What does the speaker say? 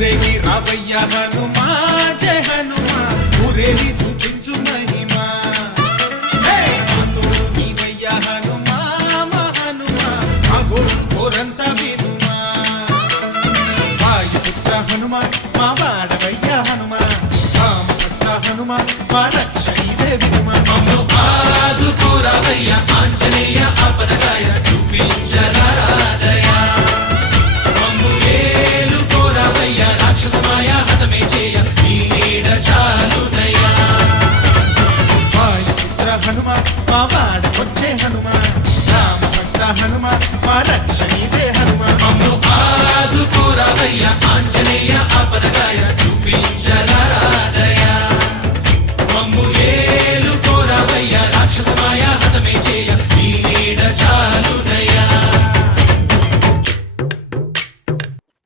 ఊరేగి రావయ్య హనుమా జయ హనుమా ఊరేగి చూపించు మహిమా తోడు నీవయ్య హనుమా మా హనుమా మా గోడు కోరంత వినుమా వాయుపుత్ర హనుమా మా వాడవయ్య హనుమా రామభక్త హనుమా మా రక్ష ఇదే వినుమా ఆదుకోరావయ్య ఆంజనేయ ఆపదగాయ చూపించరాదయ మమ్ము ఏలుకోరావయ్య రాక్షసమాయ హతమే చేయ నీ నీడ చాలుదయ వాయుపుత్ర హనుమా మా వాడ